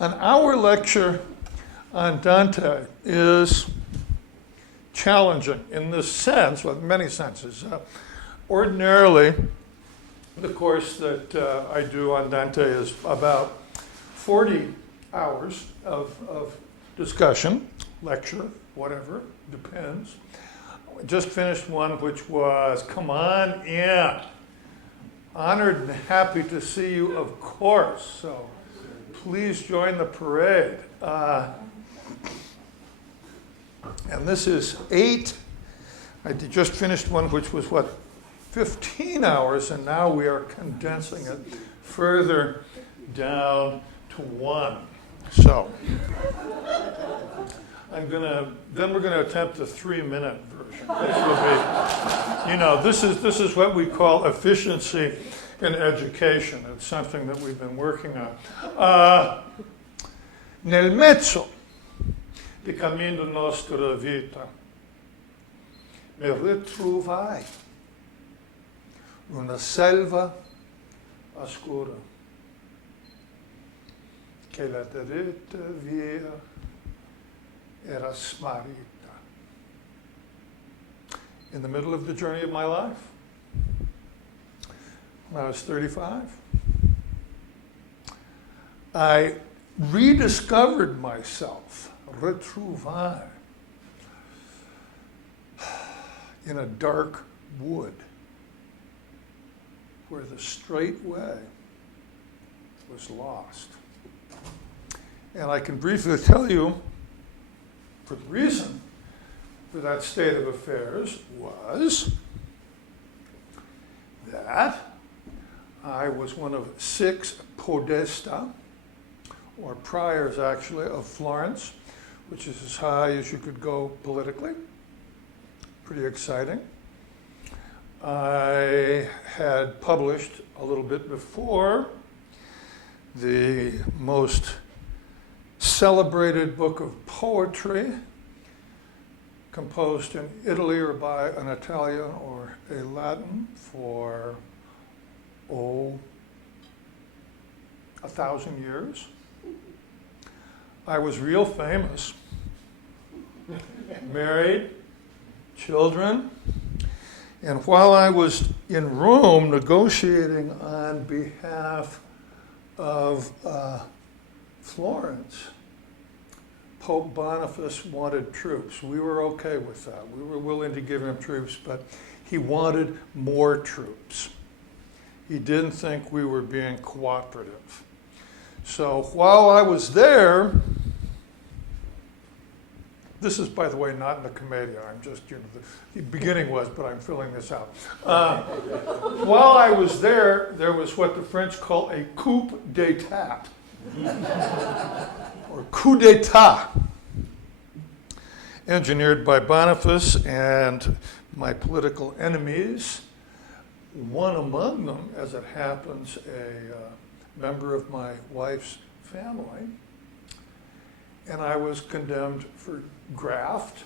An hour lecture on Dante is challenging in this sense, well, many senses. Ordinarily, the course that I do on Dante is about 40 hours of discussion, lecture, whatever, depends. Just finished one which was, come on in. Honored and happy to see you, of course. So please join the parade. And this is 8. I just finished one which was, 15 hours, and now we are condensing it further down to 1. So then we're gonna attempt the 3-minute version. This is what we call efficiency in education. It's something that we've been working on. Nel mezzo di cammino nostra vita mi ritrovai una selva oscura che la dritta via era smarrita. In the middle of the journey of my life, when I was 35, I rediscovered myself, retrouvai, in a dark wood where the straight way was lost. And I can briefly tell you, the reason for that state of affairs was that I was one of 6 podesta, or priors actually, of Florence, which is as high as you could go politically. Pretty exciting. I had published a little bit before the most celebrated book of poetry composed in Italy or by an Italian or a Latin for, 1,000 years. I was real famous, married, children, and while I was in Rome negotiating on behalf of Florence, Pope Boniface wanted troops. We were okay with that. We were willing to give him troops, but he wanted more troops. He didn't think we were being cooperative. So while I was there, this is, by the way, not in the Commedia. I'm just, the beginning was, but I'm filling this out. While I was there, there was what the French call a coup d'état, or coup d'état, engineered by Boniface and my political enemies. One among them, as it happens, a member of my wife's family, and I was condemned for graft,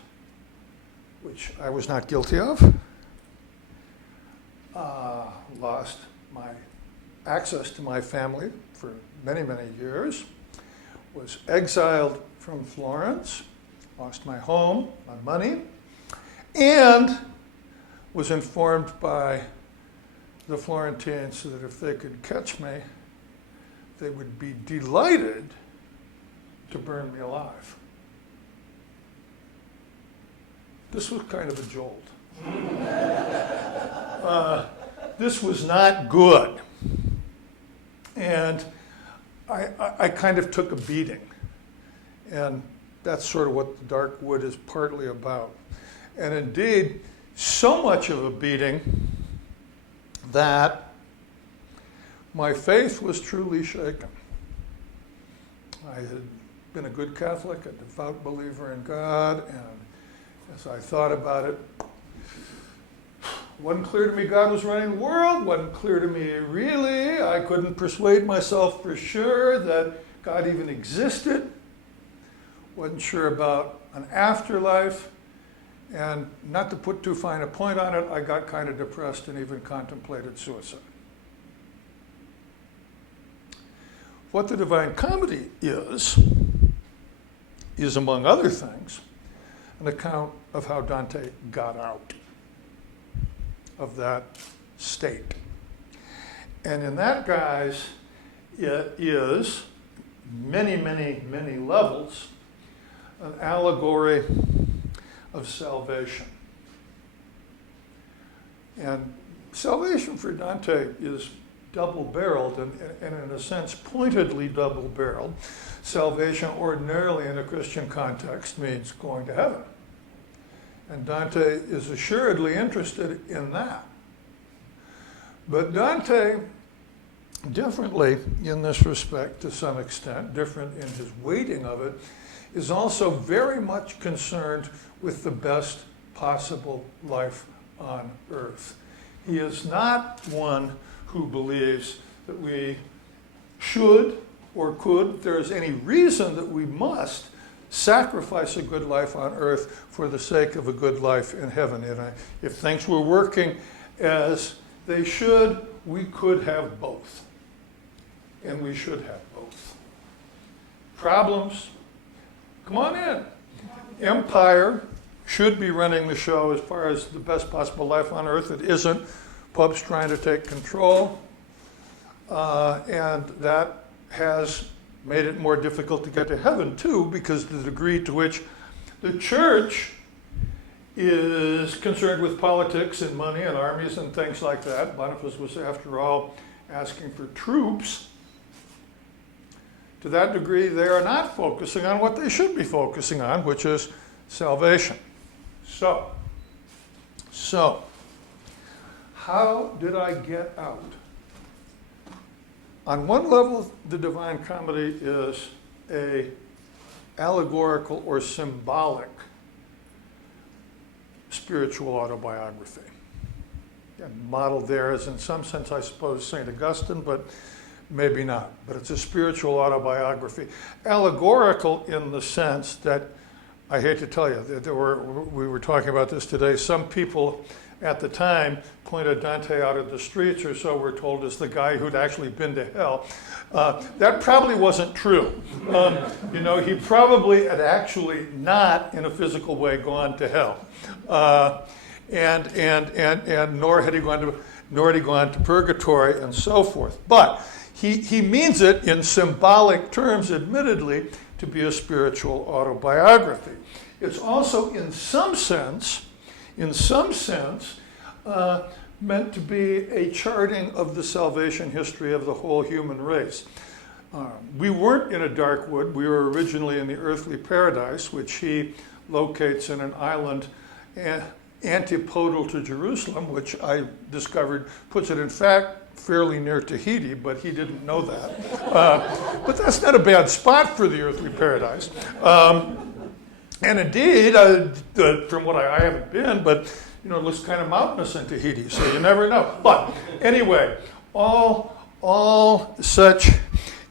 which I was not guilty of. Lost my access to my family for many, many years. Was exiled from Florence, lost my home, my money, and was informed by the Florentines that if they could catch me, they would be delighted to burn me alive. This was kind of a jolt. This was not good. And I kind of took a beating. And that's sort of what the dark wood is partly about. And indeed, so much of a beating that my faith was truly shaken. I had been a good Catholic, a devout believer in God, and as I thought about it, wasn't clear to me God was running the world, wasn't clear to me really. I couldn't persuade myself for sure that God even existed, wasn't sure about an afterlife, and not to put too fine a point on it, I got kind of depressed and even contemplated suicide. what the Divine Comedy is among other things, an account of how Dante got out of that state. And in that, guys, it is many, many, many levels an allegory of salvation. And salvation for Dante is double-barreled, and in a sense pointedly double-barreled. Salvation ordinarily in a Christian context means going to heaven. And Dante is assuredly interested in that. But Dante, differently in this respect to some extent, different in his weighting of it, is also very much concerned with the best possible life on earth. He is not one who believes that we should or could, if there is any reason that we must, sacrifice a good life on earth for the sake of a good life in heaven. And if things were working as they should, we could have both. And we should have both. Problems? Come on in. Empire should be running the show as far as the best possible life on earth. It isn't. Pub's trying to take control. And that has made it more difficult to get to heaven, too, because the degree to which the church is concerned with politics and money and armies and things like that. Boniface was, after all, asking for troops. To that degree, they are not focusing on what they should be focusing on, which is salvation. So, how did I get out? On one level, the Divine Comedy is a allegorical or symbolic spiritual autobiography. And modeled there is, in some sense, I suppose, St. Augustine, but maybe not. But it's a spiritual autobiography. Allegorical in the sense that, I hate to tell you, we were talking about this today, some people at the time pointed Dante out of the streets, or so we're told, as the guy who'd actually been to hell. That probably wasn't true. He probably had actually not, in a physical way, gone to hell, and nor had he gone to purgatory and so forth. But he means it in symbolic terms, admittedly, to be a spiritual autobiography. It's also, in some sense, meant to be a charting of the salvation history of the whole human race. We weren't in a dark wood. We were originally in the earthly paradise, which he locates in an island antipodal to Jerusalem, which I discovered puts it, in fact, fairly near Tahiti, but he didn't know that. But that's not a bad spot for the earthly paradise. And indeed, from what I haven't been, but it looks kind of mountainous in Tahiti, so you never know. But anyway, all such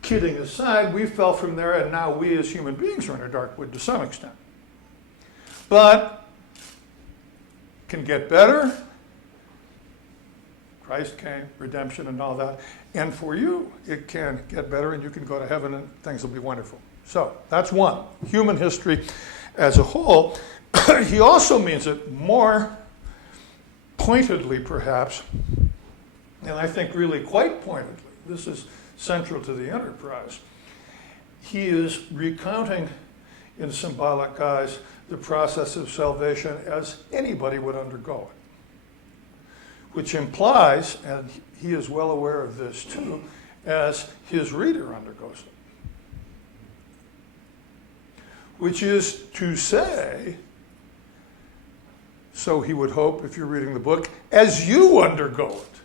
kidding aside, we fell from there, and now we as human beings are in a dark wood to some extent. But can get better. Christ came, redemption and all that. And for you, it can get better, and you can go to heaven, and things will be wonderful. So that's one, human history as a whole. He also means it more pointedly, perhaps, and I think really quite pointedly. This is central to the enterprise. He is recounting in symbolic guise the process of salvation as anybody would undergo it, which implies, and he is well aware of this too, as his reader undergoes it. Which is to say, so he would hope, if you're reading the book, as you undergo it.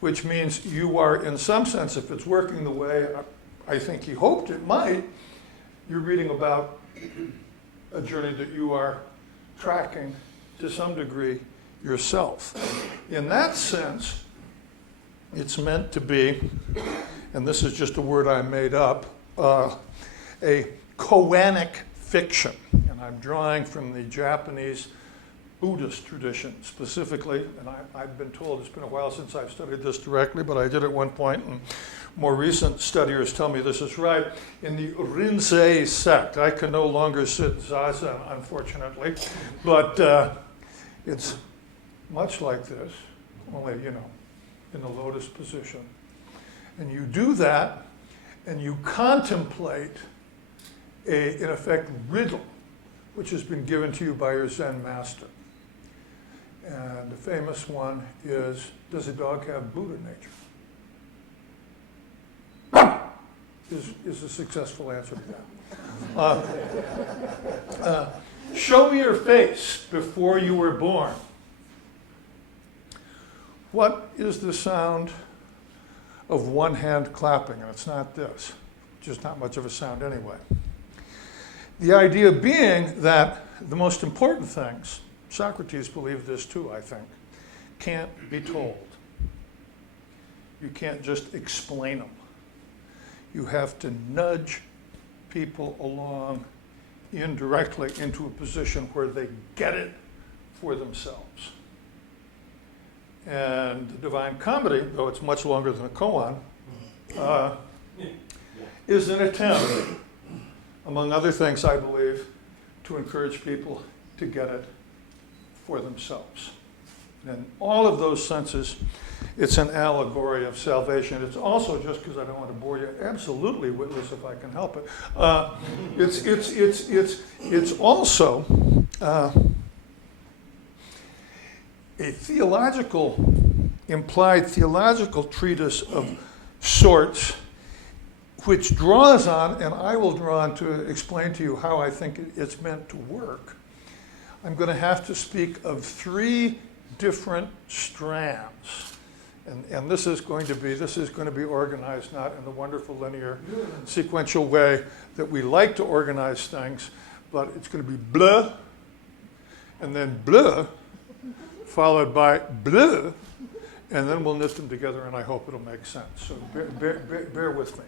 Which means you are, in some sense, if it's working the way I think he hoped it might, you're reading about a journey that you are tracking to some degree yourself. In that sense, it's meant to be, and this is just a word I made up, a koanic fiction. And I'm drawing from the Japanese Buddhist tradition specifically, and I've been told it's been a while since I've studied this directly, but I did at one point, and more recent studiers tell me this is right. In the Rinzai sect, I can no longer sit zazen, unfortunately, but it's much like this, only, in the lotus position. And you do that, and you contemplate in effect, riddle, which has been given to you by your Zen master. And the famous one is, does a dog have Buddha nature? Is a successful answer to that. Show me your face before you were born. What is the sound of one hand clapping? And it's not this, which is not much of a sound anyway. The idea being that the most important things, Socrates believed this too, I think, can't be told. You can't just explain them. You have to nudge people along indirectly into a position where they get it for themselves. And the Divine Comedy, though it's much longer than a koan, is an attempt, among other things, I believe, to encourage people to get it for themselves. And in all of those senses, it's an allegory of salvation. It's also, just because I don't want to bore you absolutely with this if I can help it, it's also a theological, implied theological treatise of sorts, which draws on, and I will draw on to explain to you how I think it's meant to work. I'm going to have to speak of three different strands. And this is going to be organized not in the wonderful linear sequential way that we like to organize things, but it's going to be bleu, and then bleu, followed by bleu, and then we'll knit them together, and I hope it'll make sense. So bear with me.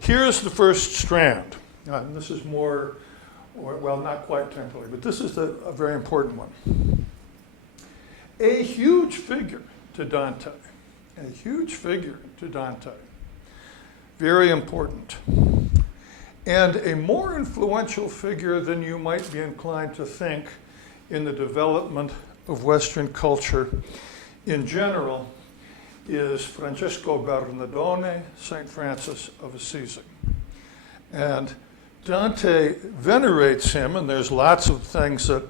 Here's the first strand. And this is more, well, not quite temporally, but this is a very important one. A huge figure to Dante. A huge figure to Dante. Very important. And a more influential figure than you might be inclined to think in the development of Western culture in general is Francesco Bernardone, St. Francis of Assisi. And Dante venerates him, and there's lots of things that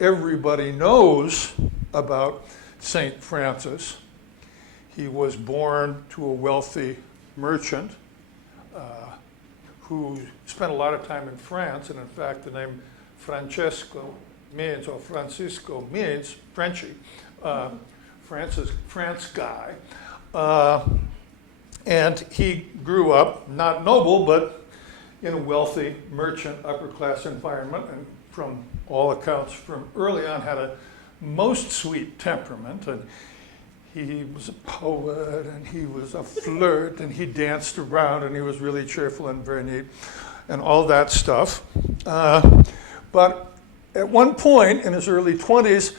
everybody knows about St. Francis. He was born to a wealthy merchant who spent a lot of time in France, and in fact the name Francesco means, or Francisco means, Frenchy, France guy. And he grew up, not noble, but in a wealthy merchant upper class environment, and from all accounts from early on had a most sweet temperament, and he was a poet, and he was a flirt, and he danced around, and he was really cheerful and very neat, and all that stuff. But at one point in his early 20s,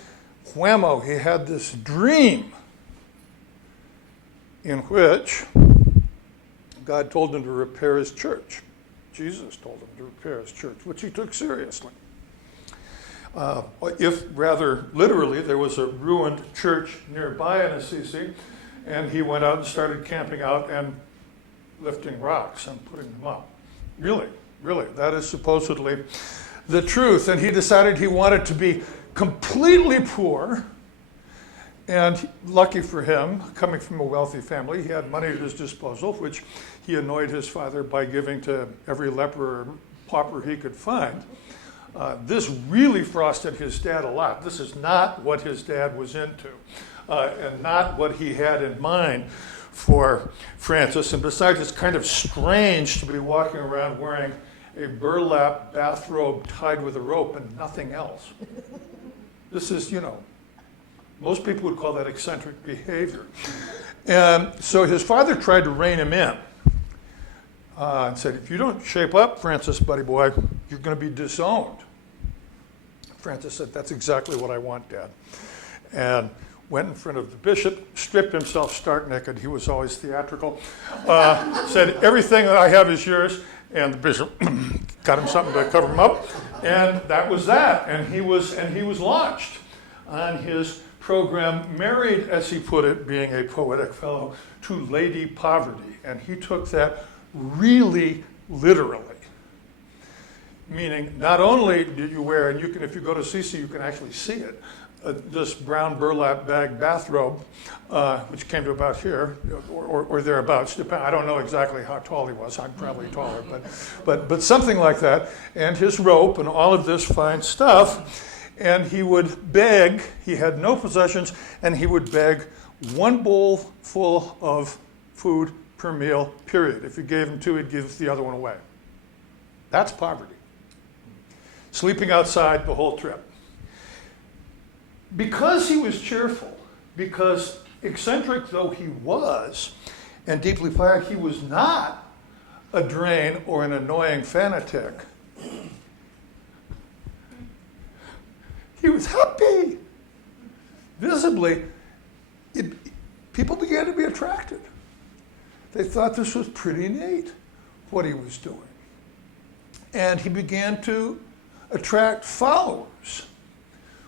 whammo, he had this dream in which God told him to repair his church. Jesus told him to repair his church, which he took seriously. If rather literally, there was a ruined church nearby in Assisi, and he went out and started camping out and lifting rocks and putting them up. Really, that is supposedly the truth. And he decided he wanted to be completely poor. And lucky for him, coming from a wealthy family, he had money at his disposal, which he annoyed his father by giving to every leper or pauper he could find. This really frosted his dad a lot. This is not what his dad was into, and not what he had in mind for Francis. And besides, it's kind of strange to be walking around wearing a burlap bathrobe tied with a rope and nothing else. This is, most people would call that eccentric behavior. And so his father tried to rein him in and said, if you don't shape up, Francis, buddy boy, you're going to be disowned. Francis said, "That's exactly what I want, Dad." And went in front of the bishop, stripped himself stark naked. He was always theatrical. Said, "Everything that I have is yours." And the bishop got him something to cover him up. And that was that. And he was launched on his program, married, as he put it, being a poetic fellow, to Lady Poverty. And he took that really literally. Meaning, not only do you wear, and you can, if you go to Sisi, you can actually see it, this brown burlap bag bathrobe, which came to about here, or thereabouts. I don't know exactly how tall he was. I'm probably taller, but something like that. And his rope and all of this fine stuff. And he would beg. He had no possessions, and he would beg one bowl full of food per meal. Period. If you gave him two, he'd give the other one away. That's poverty. Sleeping outside the whole trip. Because he was cheerful, because eccentric though he was, and deeply pious, he was not a drain or an annoying fanatic. He was happy. Visibly, people began to be attracted. They thought this was pretty neat, what he was doing. And he began to attract followers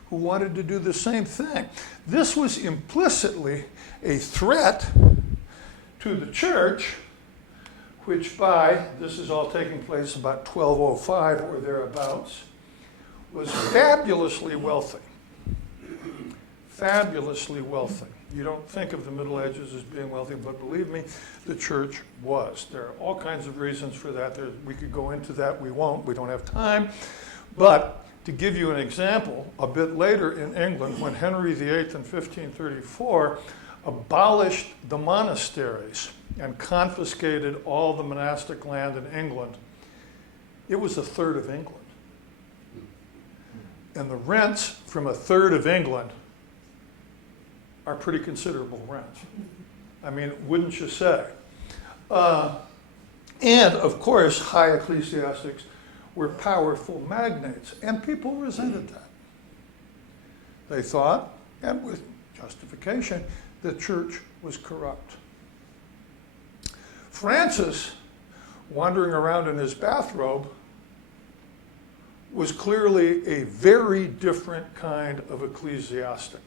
who wanted to do the same thing. This was implicitly a threat to the church, which this is all taking place about 1205 or thereabouts, was fabulously wealthy. Fabulously wealthy. You don't think of the Middle Ages as being wealthy, but believe me, the church was. There are all kinds of reasons for that. We could go into that. We won't. We don't have time. But to give you an example, a bit later in England, when Henry VIII in 1534 abolished the monasteries and confiscated all the monastic land in England, it was a third of England. And the rents from a third of England are pretty considerable rents. I mean, wouldn't you say? And of course, high ecclesiastics were powerful magnates, and people resented that. They thought, and with justification, the church was corrupt. Francis, wandering around in his bathrobe, was clearly a very different kind of ecclesiastic.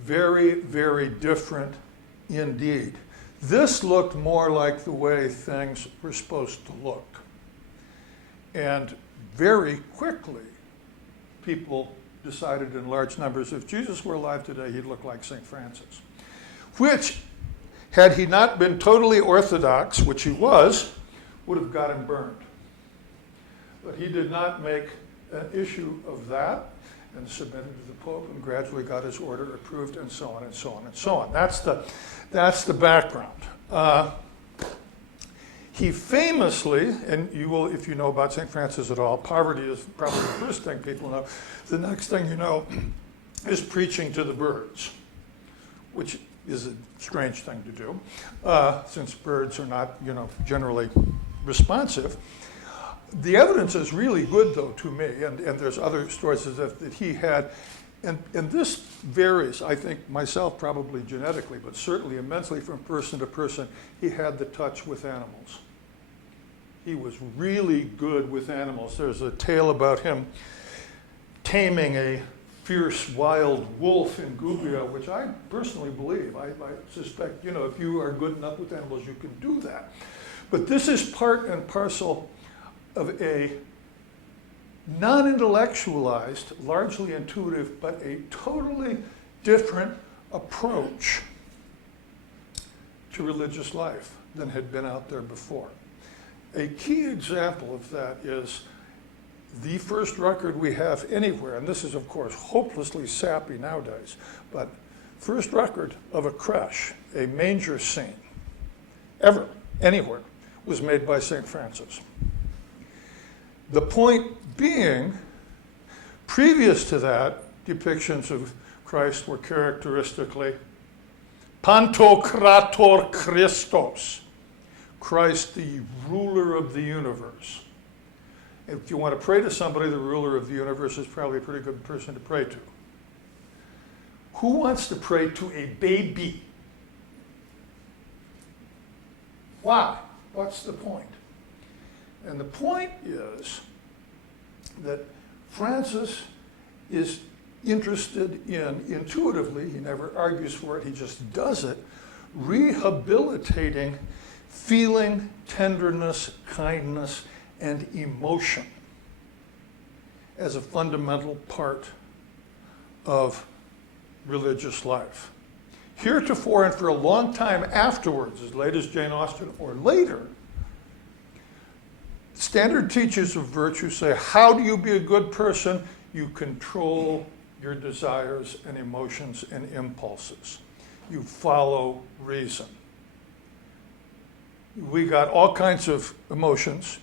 Very, very different indeed. This looked more like the way things were supposed to look. And very quickly, people decided in large numbers, if Jesus were alive today, he'd look like St. Francis. Which, had he not been totally orthodox, which he was, would have got him burned. But he did not make an issue of that and submitted to the Pope and gradually got his order approved and so on and so on and so on. That's the background. He famously, and you will, if you know about St. Francis at all, poverty is probably the first thing people know. The next thing you know is preaching to the birds, which is a strange thing to do, since birds are not, generally responsive. The evidence is really good, though, to me, and there's other stories that he had, and this varies, I think, myself probably genetically, but certainly immensely from person to person. He had the touch with animals. He was really good with animals. There's a tale about him taming a fierce wild wolf in Gubbio, which I personally believe. I suspect, if you are good enough with animals, you can do that. But this is part and parcel of a non-intellectualized, largely intuitive, but a totally different approach to religious life than had been out there before. A key example of that is the first record we have anywhere, and this is, of course, hopelessly sappy nowadays, but first record of a creche, a manger scene, ever, anywhere, was made by St. Francis. The point being, previous to that, depictions of Christ were characteristically Pantocrator Christos, Christ the ruler of the universe. If you want to pray to somebody, the ruler of the universe is probably a pretty good person to pray to. Who wants to pray to a baby? Why? What's the point? And the point is that Francis is interested in, intuitively, he never argues for it, he just does it, rehabilitating feeling, tenderness, kindness, and emotion as a fundamental part of religious life. Heretofore and for a long time afterwards, as late as Jane Austen or later, standard teachers of virtue say, how do you be a good person? You control your desires and emotions and impulses. You follow reason. We got all kinds of emotions,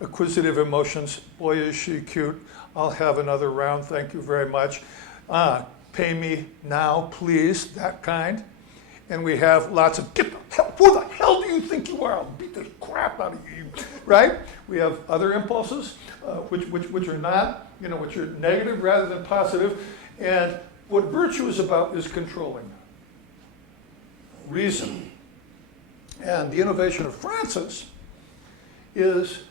acquisitive emotions. Boy, is she cute. I'll have another round, thank you very much. Pay me now, please, that kind. And we have lots of, get the hell, who the hell do you think you are? I'll beat the crap out of you, right? We have other impulses, which are not, which are negative rather than positive. And what virtue is about is controlling reason. And the innovation of Francis is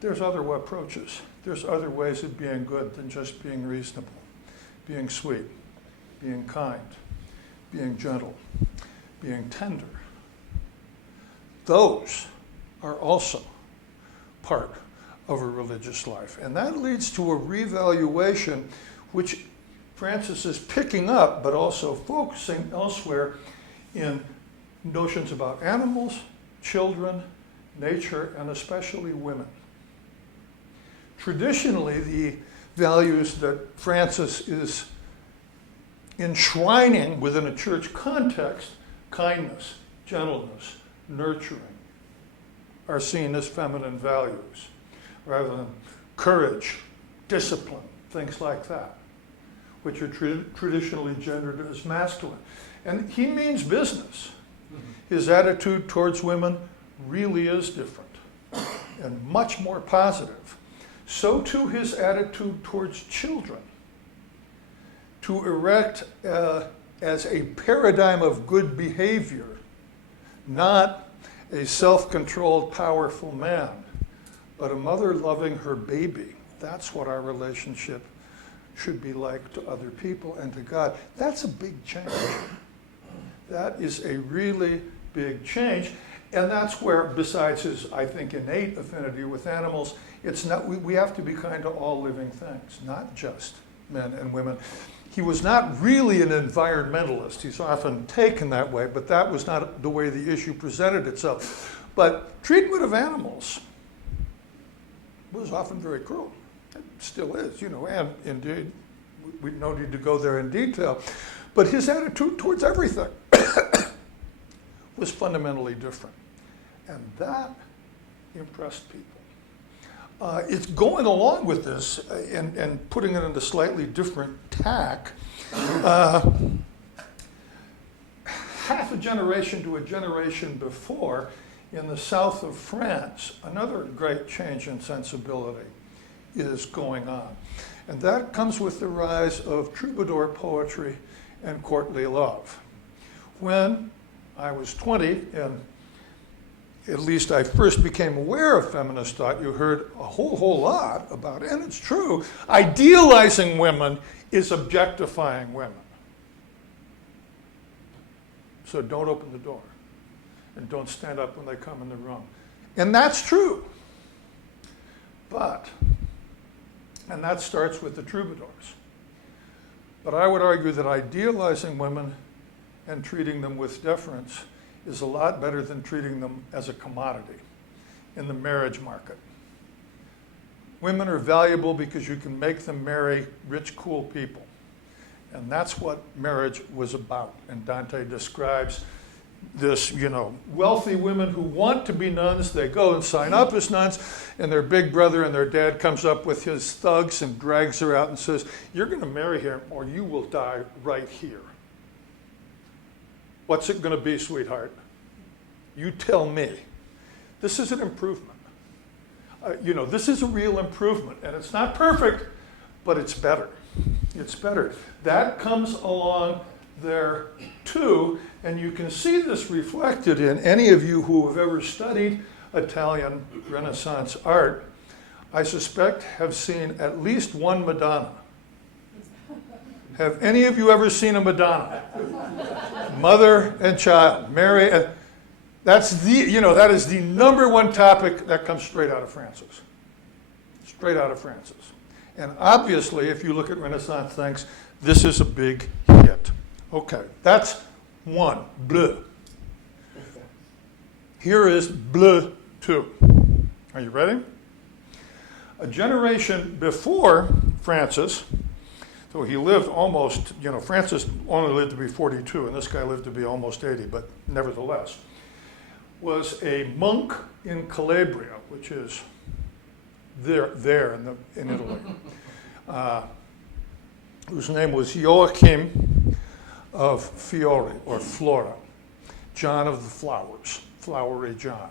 there's other approaches. There's other ways of being good than just being reasonable, being sweet, being kind, being gentle, being tender. Those are also part of a religious life. And that leads to a revaluation which Francis is picking up, but also focusing elsewhere in notions about animals, children, nature, and especially women. Traditionally, the values that Francis is enshrining within a church context, kindness, gentleness, nurturing, are seen as feminine values, rather than courage, discipline, things like that, which are traditionally gendered as masculine. And he means business. His attitude towards women really is different and much more positive. So too his attitude towards children. To erect as a paradigm of good behavior, not a self-controlled, powerful man, but a mother loving her baby. That's what our relationship should be like to other people and to God. That's a big change. That is a really big change. And that's where, besides his, I think, innate affinity with animals, it's not, we have to be kind to all living things, not just men and women. He was not really an environmentalist. He's often taken that way, but that was not the way the issue presented itself. But treatment of animals was often very cruel. It still is, and indeed, we don't need to go there in detail. But his attitude towards everything was fundamentally different. And that impressed people. It's going along with this and putting it into slightly different tack. Half a generation to a generation before, in the south of France, another great change in sensibility is going on. And that comes with the rise of troubadour poetry and courtly love. When I was 20, and at least I first became aware of feminist thought, you heard a whole lot about it, and it's true. Idealizing women is objectifying women. So don't open the door, and don't stand up when they come in the room. And that's true. But, and that starts with the troubadours. But I would argue that idealizing women and treating them with deference is a lot better than treating them as a commodity in the marriage market. Women are valuable because you can make them marry rich, cool people. And that's what marriage was about. And Dante describes this, wealthy women who want to be nuns, they go and sign up as nuns, and their big brother and their dad comes up with his thugs and drags her out and says, you're going to marry him or you will die right here. What's it going to be, sweetheart? You tell me. This is an improvement. this is a real improvement. And it's not perfect, but it's better. It's better. That comes along there too. And you can see this reflected in any of you who have ever studied Italian Renaissance art, I suspect have seen at least one Madonna. Have any of you ever seen a Madonna? Mother and child, Mary, and that is the number one topic that comes straight out of Francis. Straight out of Francis. And obviously, if you look at Renaissance things, this is a big hit. Okay, that's one, bleu. Here is bleu two. Are you ready? A generation before Francis, so he lived almost, Francis only lived to be 42, and this guy lived to be almost 80, but nevertheless, was a monk in Calabria, which is there in Italy, whose name was Joachim of Fiore, or Flora, John of the Flowers, Flowery John.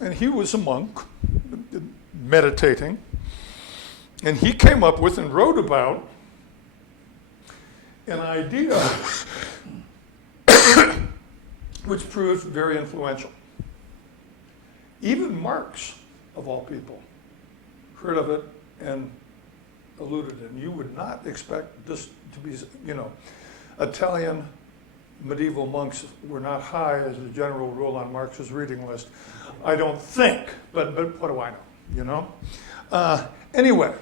And he was a monk, meditating, and he came up with and wrote about an idea which proved very influential. Even Marx, of all people, heard of it and alluded it. And you would not expect this to be, Italian medieval monks were not high as a general rule on Marx's reading list. I don't think, but what do I know, Anyway,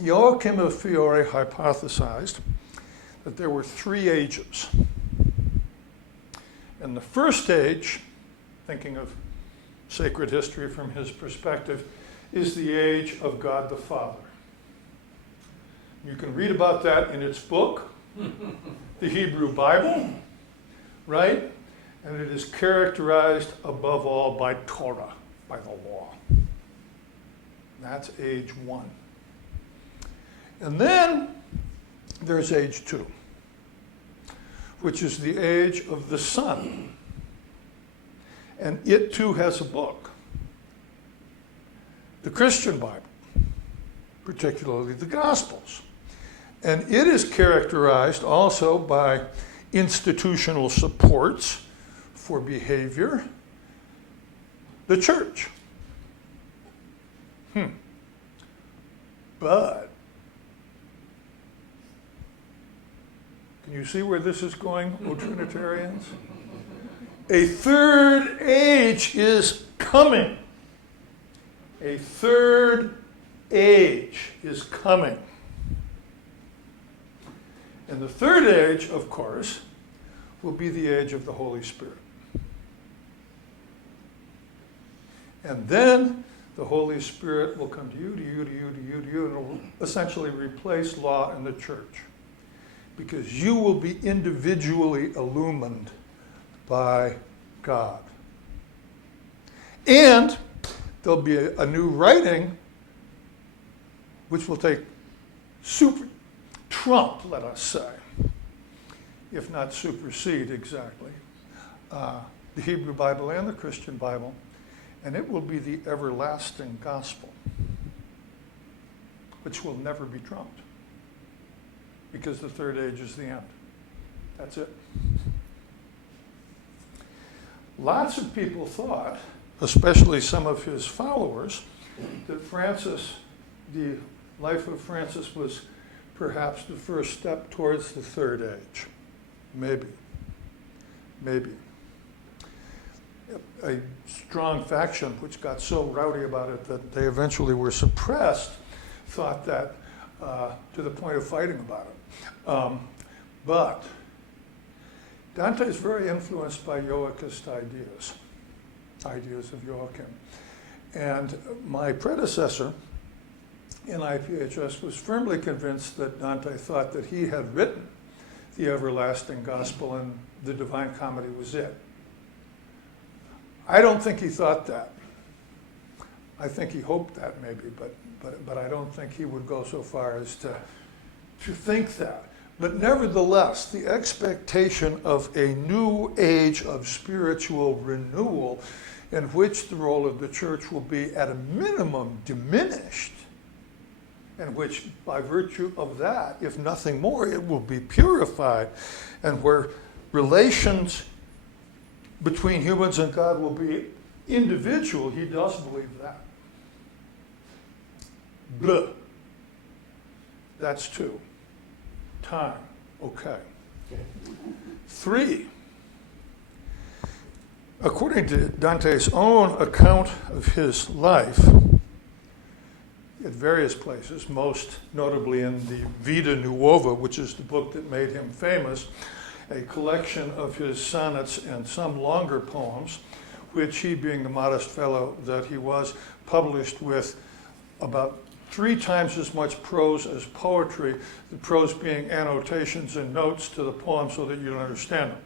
Joachim of Fiore hypothesized that there were 3 ages. And the first age, thinking of sacred history from his perspective, is the age of God the Father. You can read about that in its book, the Hebrew Bible, right? And it is characterized above all by Torah, by the law. That's age 1. And then there's age 2, which is the age of the Son. And it too has a book, the Christian Bible, particularly the Gospels. And it is characterized also by institutional supports for behavior, the church. But, can you see where this is going, O Trinitarians? A third age is coming. A third age is coming. And the third age, of course, will be the age of the Holy Spirit. And then the Holy Spirit will come to you, and it will essentially replace law in the church. Because you will be individually illumined by God. And there'll be a new writing which will take trump, let us say, if not supersede exactly, the Hebrew Bible and the Christian Bible, and it will be the everlasting gospel, which will never be trumped, because the third age is the end. That's it. Lots of people thought, especially some of his followers, that the life of Francis was perhaps the first step towards the third age. Maybe. A strong faction, which got so rowdy about it that they eventually were suppressed, thought that to the point of fighting about it. But Dante is very influenced by Joachimist ideas of Joachim. And my predecessor in IPHS was firmly convinced that Dante thought that he had written the everlasting gospel and the Divine Comedy was it. I don't think he thought that. I think he hoped that maybe, but I don't think he would go so far as to think that. But nevertheless, the expectation of a new age of spiritual renewal in which the role of the church will be at a minimum diminished, and which by virtue of that, if nothing more, it will be purified, and where relations between humans and God will be individual. He does believe that. Blah. That's 2. Time. Okay. 3. According to Dante's own account of his life, at various places, most notably in the Vita Nuova, which is the book that made him famous, a collection of his sonnets and some longer poems, which he, being the modest fellow that he was, published with about 3 times as much prose as poetry, the prose being annotations and notes to the poem so that you don't understand them.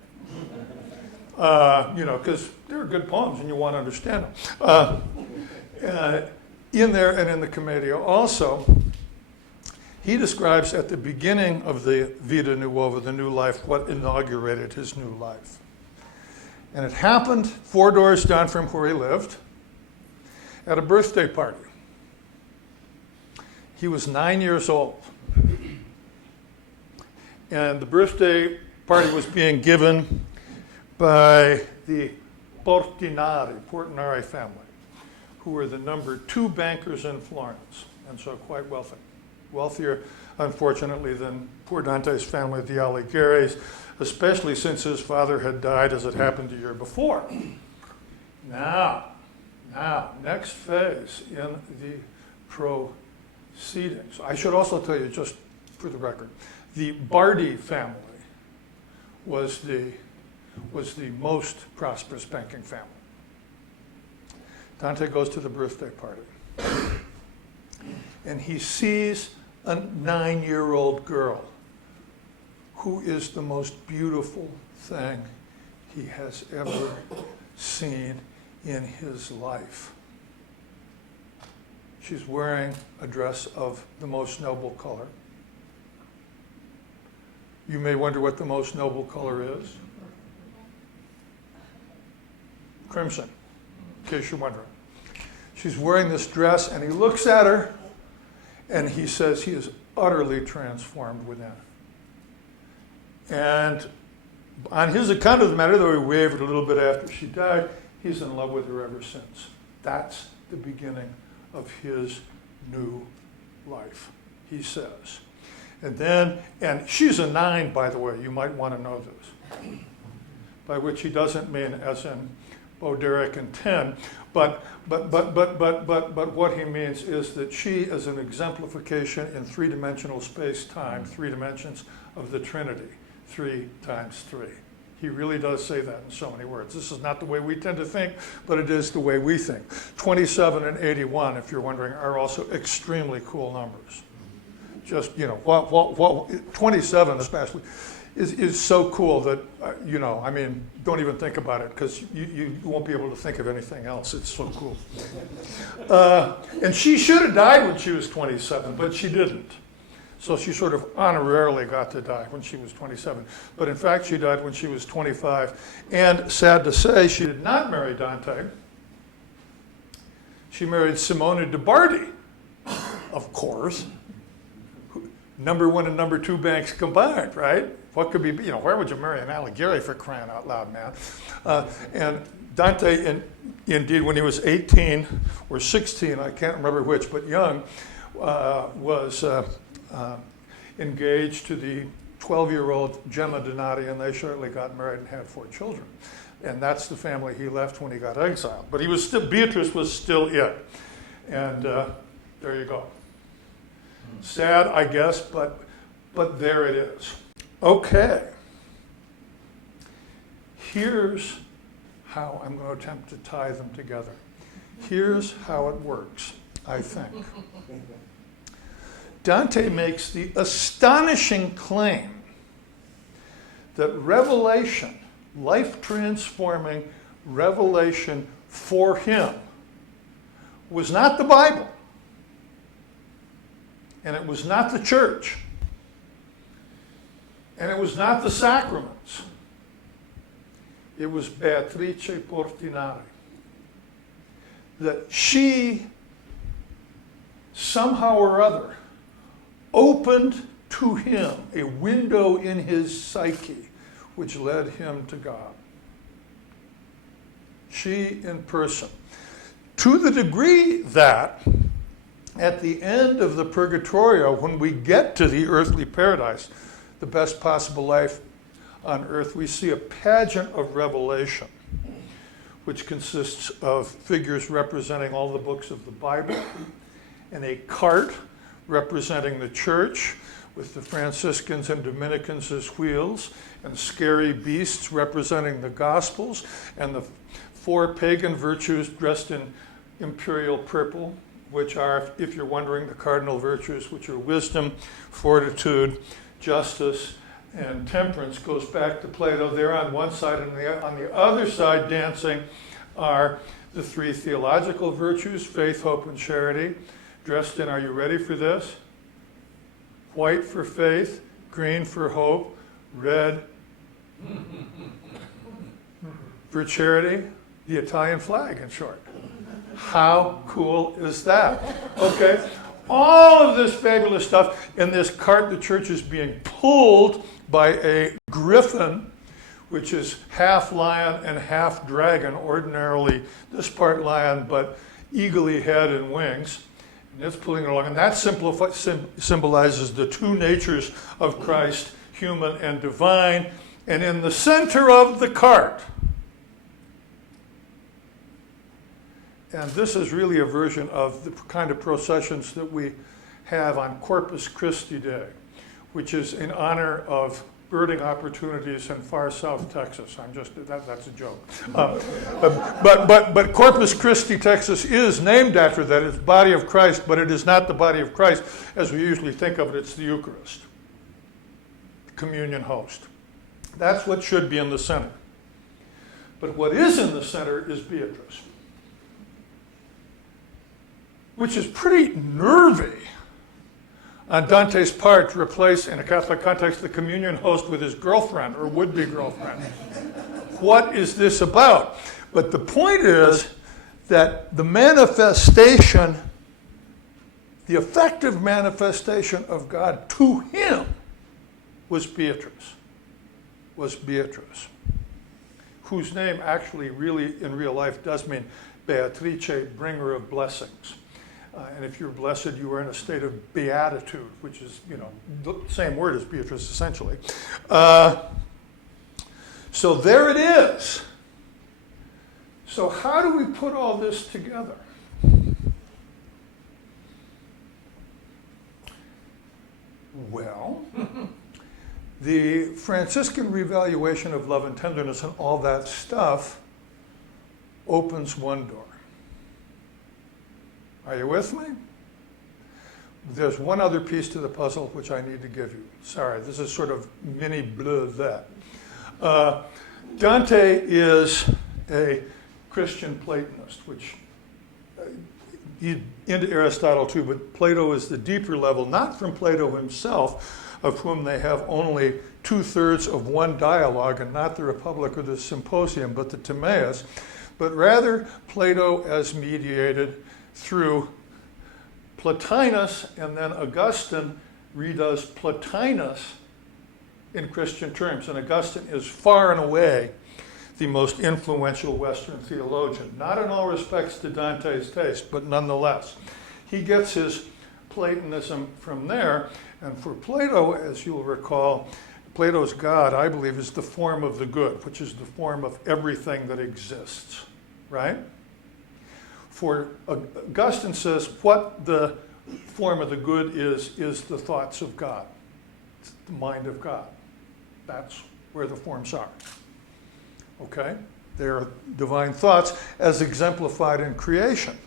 Because they're good poems and you want to understand them. In there and in the Commedia also, he describes at the beginning of the Vita Nuova, the new life, what inaugurated his new life. And it happened 4 doors down from where he lived at a birthday party. He was 9 years old. And the birthday party was being given by the Portinari family, who were the number 2 bankers in Florence, and so quite wealthy. Wealthier, unfortunately, than poor Dante's family, the Alighieri's, especially since his father had died, as it happened the year before. Now, next phase in the proceedings. I should also tell you, just for the record, the Bardi family was the most prosperous banking family. Dante goes to the birthday party, and he sees a 9-year-old girl who is the most beautiful thing he has ever seen in his life. She's wearing a dress of the most noble color. You may wonder what the most noble color is. Crimson, in case you're wondering. She's wearing this dress, and he looks at her, and he says he is utterly transformed within. And on his account of the matter, though he wavered a little bit after she died, he's in love with her ever since. That's the beginning of his new life, he says. And she's a 9, by the way, you might want to know this, by which he doesn't mean as in Baudelaire and 10, but what he means is that she is an exemplification in 3-dimensional space-time, 3 dimensions of the Trinity, 3 times 3. He really does say that in so many words. This is not the way we tend to think, but it is the way we think. 27 and 81, if you're wondering, are also extremely cool numbers. Just, 27 especially is so cool that, don't even think about it, because you won't be able to think of anything else. It's so cool. And she should have died when she was 27, but she didn't. So she sort of honorarily got to die when she was 27. But in fact, she died when she was 25. And sad to say, she did not marry Dante. She married Simone de Bardi, of course. Number 1 and number 2 banks combined, right? What could be, where would you marry an Alighieri, for crying out loud, man? And Dante, indeed, when he was 18 or 16, I can't remember which, but young, was engaged to the 12-year-old Gemma Donati, and they shortly got married and had 4 children. And that's the family he left when he got exiled. But Beatrice was still it. And there you go. Sad, I guess, but there it is. Okay. Here's how I'm going to attempt to tie them together. Here's how it works, I think. Dante makes the astonishing claim that revelation, life-transforming revelation for him, was not the Bible, and it was not the church, and it was not the sacraments. It was Beatrice Portinari. that she somehow or other opened to him a window in his psyche which led him to God. She in person. To the degree that at the end of the Purgatorio, when we get to the earthly paradise, the best possible life on earth, we see a pageant of revelation, which consists of figures representing all the books of the Bible, and a cart representing the church, with the Franciscans and Dominicans as wheels, and scary beasts representing the Gospels, and the four pagan virtues dressed in imperial purple, which are, if you're wondering, the cardinal virtues, which are wisdom, fortitude, justice, and temperance. Goes back to Plato. They're on one side, and on the other side dancing are the three theological virtues, faith, hope, and charity, dressed in, are you ready for this? White for faith, green for hope, red for charity, the Italian flag, in short. How cool is that? Okay, all of this fabulous stuff. In this cart, the church is being pulled by a griffin, which is half lion and half dragon, ordinarily this part lion, but eagly head and wings. And it's pulling it along. And that symbolizes the two natures of Christ, human and divine. And in the center of the cart, and this is really a version of the kind of processions that we have on Corpus Christi Day, which is in honor of birding opportunities in far south Texas. That's a joke. But Corpus Christi, Texas is named after that. It's body of Christ, but it is not the body of Christ as we usually think of it. It's the Eucharist, the communion host. That's what should be in the center. But what is in the center is Beatrice, which is pretty nervy on Dante's part to replace, in a Catholic context, the communion host with his girlfriend or would-be girlfriend. What is this about? But the point is that the manifestation, the effective manifestation of God to him was Beatrice, whose name actually really in real life does mean Beatrice, bringer of blessings. And if you're blessed, you are in a state of beatitude, which is, the same word as Beatrice, essentially. So there it is. So how do we put all this together? Well, the Franciscan revaluation of love and tenderness and all that stuff opens one door. Are you with me? There's one other piece to the puzzle which I need to give you. Sorry, this is sort of mini bleu that. Dante is a Christian Platonist, which he's into Aristotle too, but Plato is the deeper level, not from Plato himself, of whom they have only 2/3 of one dialogue, and not the Republic or the Symposium, but the Timaeus, but rather Plato as mediated through Plotinus, and then Augustine redoes Plotinus in Christian terms. And Augustine is far and away the most influential Western theologian, not in all respects to Dante's taste, but nonetheless. He gets his Platonism from there, and for Plato, as you'll recall, Plato's God, I believe, is the form of the good, which is the form of everything that exists, right? For Augustine says what the form of the good is the thoughts of God. It's the mind of God. That's where the forms are. Okay? They are divine thoughts as exemplified in creation.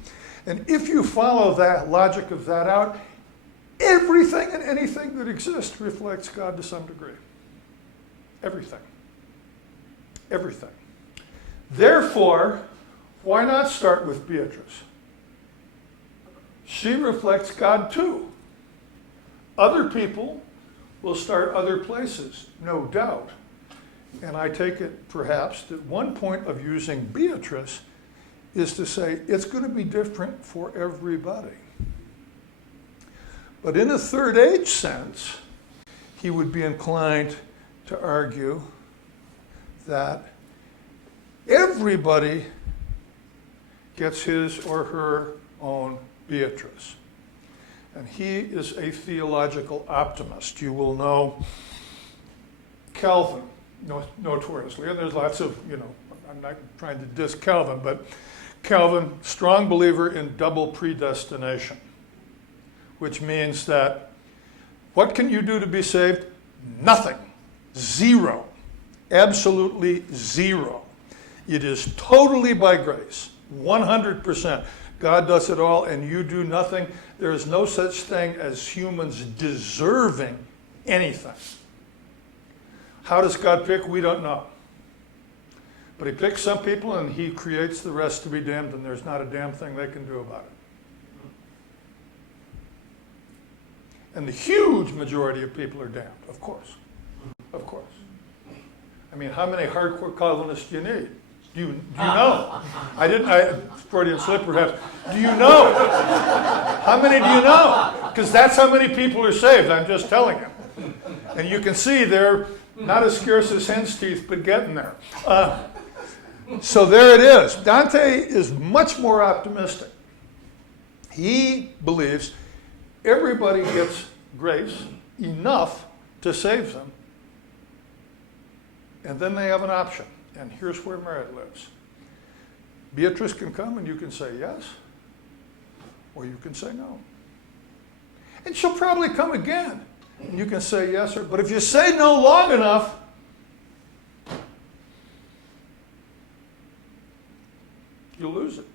And if you follow that logic of that out, everything and anything that exists reflects God to some degree. Everything. Everything. Therefore, why not start with Beatrice? She reflects God too. Other people will start other places, no doubt. And I take it perhaps that one point of using Beatrice is to say it's going to be different for everybody. But in a third age sense, he would be inclined to argue that everybody gets his or her own Beatrice. And he is a theological optimist. You will know Calvin, notoriously, and there's lots of, I'm not trying to diss Calvin, but Calvin, strong believer in double predestination, which means that what can you do to be saved? Nothing. Zero. Absolutely zero. It is totally by grace, 100%. God does it all and you do nothing. There is no such thing as humans deserving anything. How does God pick? We don't know. But he picks some people and he creates the rest to be damned, and there's not a damn thing they can do about it. And the huge majority of people are damned, of course. Of course. I mean, how many hardcore Calvinists do you need? Do you know? Freudian slip perhaps. Do you know? How many do you know? Because that's how many people are saved, I'm just telling you. And you can see they're not as scarce as hen's teeth, but getting there. So there it is. Dante is much more optimistic. He believes everybody gets grace enough to save them, and then they have an option. And here's where merit lives. Beatrice can come and you can say yes, or you can say no. And she'll probably come again. And you can say yes, but if you say no long enough, you'll lose it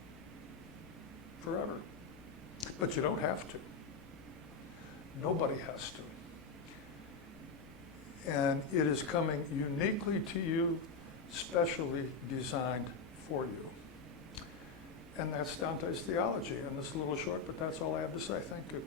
forever. But you don't have to. Nobody has to. And it is coming uniquely to you, specially designed for you. And that's Dante's theology. And this is a little short, but that's all I have to say. Thank you.